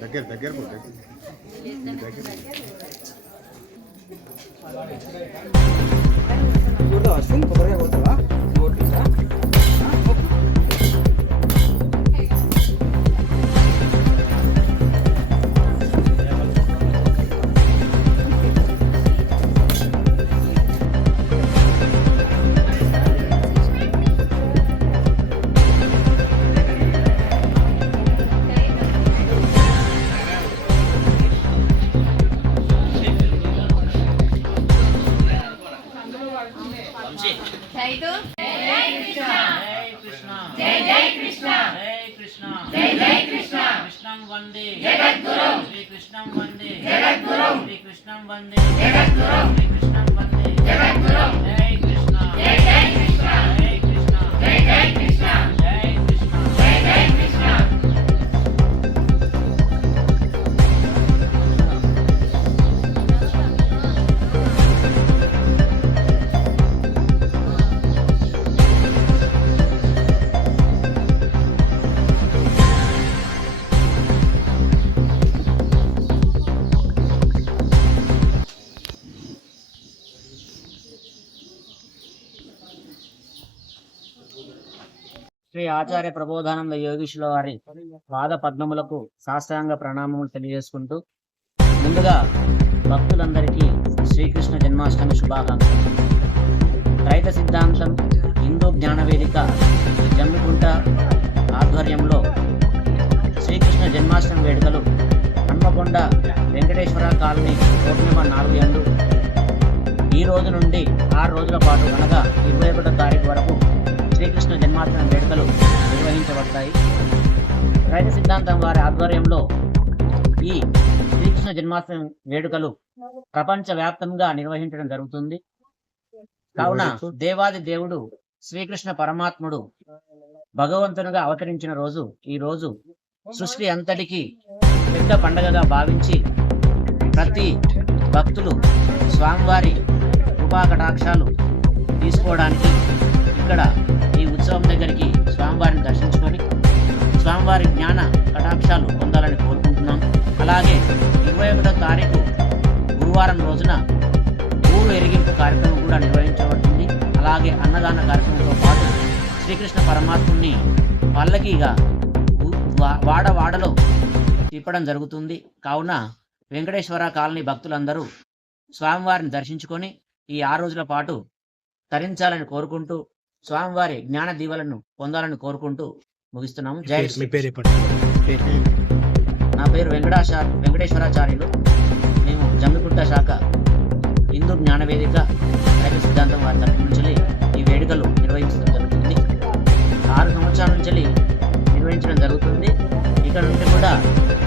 దగ్గర దగ్గర అశ్విన్ కొబ్బరిగా పోతావా वंदे जगद्गुरु श्री कृष्णं वंदे जगद्गुरु श्री कृष्णं वंदे जगद्गुरु श्री कृष्णं वंदे जगद्गुरु जय कृष्ण जय जय कृष्ण जय कृष्ण जय जय कृष्ण जय कृष्ण जय जय कृष्ण శ్రీ ఆచార్య ప్రబోధానంద యోగీశ్వర వారి పాద పద్మములకు సాష్టాంగ ప్రణామములు తెలియజేసుకుంటూ ముందుగా భక్తులందరికీ శ్రీకృష్ణ జన్మాష్టమి శుభాకాంక్షలు. రైత సిద్ధాంతం హిందూ జ్ఞానవేదిక జమ్మికుంట ఆధ్వర్యంలో శ్రీకృష్ణ జన్మాష్టమి వేడుకలు Hanamkonda Venkateswara colony road number 4 యందు ఈ రోజు నుండి 6 రోజుల పాటు అనగా 21వ తారీఖు వరకు శ్రీకృష్ణ జన్మాష్టమి వేడుకలు నిర్వహించబడతాయి. రైత సిద్ధాంతం వారి ఆధ్వర్యంలో ఈ శ్రీకృష్ణ జన్మాష్టమి వేడుకలు ప్రపంచవ్యాప్తంగా నిర్వహించడం జరుగుతుంది. కావున దేవాది దేవుడు శ్రీకృష్ణ పరమాత్ముడు భగవంతునిగా అవతరించిన రోజు ఈ రోజు సృష్టి అంతటికి పెద్ద పండగగా భావించి ప్రతి భక్తులు స్వామివారి కృపా కటాక్షాలు తీసుకోవడానికి ఇక్కడ ఈ ఉత్సవం దగ్గరికి స్వామివారిని దర్శించుకొని స్వామివారి జ్ఞాన కటాక్షాలు పొందాలని కోరుకుంటున్నాం. అలాగే 21వ తారీఖు గురువారం రోజున ఊరు ఎరిగింపు కార్యక్రమం కూడా నిర్వహించబడుతుంది. అలాగే అన్నదాన కార్యక్రమంతో పాటు శ్రీకృష్ణ పరమాత్ముని పల్లకీగా వాడవాడలో తిప్పడం జరుగుతుంది. కావున వెంకటేశ్వర కాలనీ భక్తులందరూ స్వామివారిని దర్శించుకొని ఈ 6 రోజుల పాటు తరించాలని కోరుకుంటూ స్వామివారి జ్ఞాన దీవెలను పొందాలని కోరుకుంటూ ముగిస్తున్నాము. జై. నా పేరు వెంకటేశ్వరాచార్యులు. మేము జమ్మికుంట శాఖ హిందూ జ్ఞానవేదిక రైతు సిద్ధాంతం వారి తరఫు నుంచి ఈ వేడుకలు నిర్వహించడం జరుగుతుంది. 6 సంవత్సరాల నుంచి నిర్వహించడం జరుగుతుంది. ఇక్కడ నుండి కూడా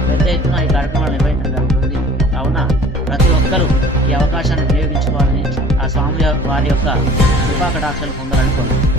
పెద్ద ఎత్తున ఈ కార్యక్రమాలు నిర్వహించడం జరుగుతుంది. కావున ప్రతి ఒక్కరూ ఈ అవకాశాన్ని వినియోగించుకోవాలని ఆ స్వామి వారి యొక్క కృపా కటాక్షాలు పొందాలని కోరుకుంటున్నాను.